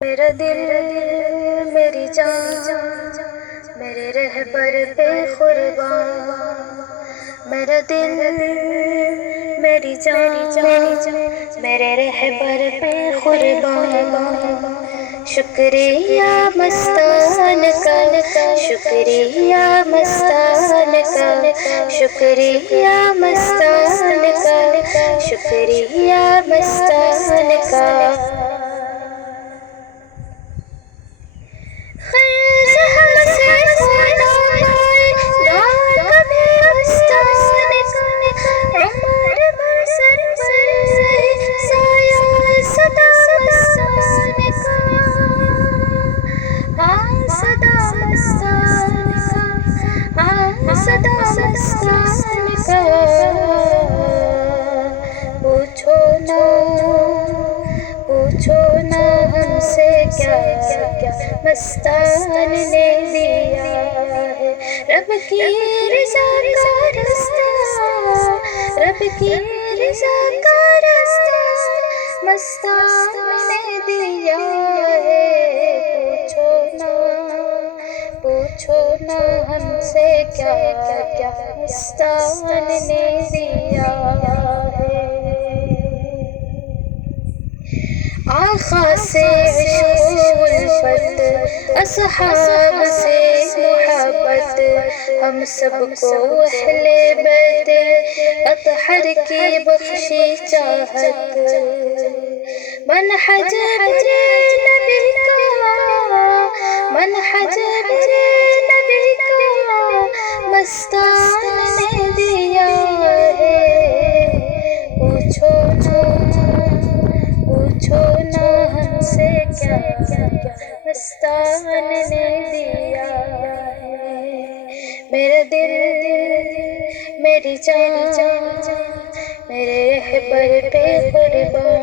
میرا دل میری جان میرے رہبر پہ قربان، میرا دل میری جان میرے رہبر پہ قربان، شکریہ مستان کا، شکریہ مستان کا، شکریہ مستان کا، شکریہ مستان کا۔ خیز ہم سے ہونا پائے گا کبھی مستان کا، عمر بھر سر پر رہے سایہ صدا مستان کا، ہاں صدا مستان کا، ہاں صدا مستان کا۔ پوچھو نا ہم سے کیا کیا مستان نے دیا ہے، رب کی رضا کا راستہ، رب کی رضا کا راستہ مستان نے دیا ہے۔ پوچھو نا ہم سے کیا کیا مستان نے دیا ہے۔ آقا سے عشق و الفت، اصحاب سے محبت، ہم سب کو اہل بیت اطہر کی بخشی چاہت، منہج میرے نبی کا، منہج میرے نبی کا مستان نے دیا ہے۔ پوچھو نا ہم سے کیا کیا مستان نے دیا ہے۔ میرا دل میری جان میرے رہبر پہ قربان۔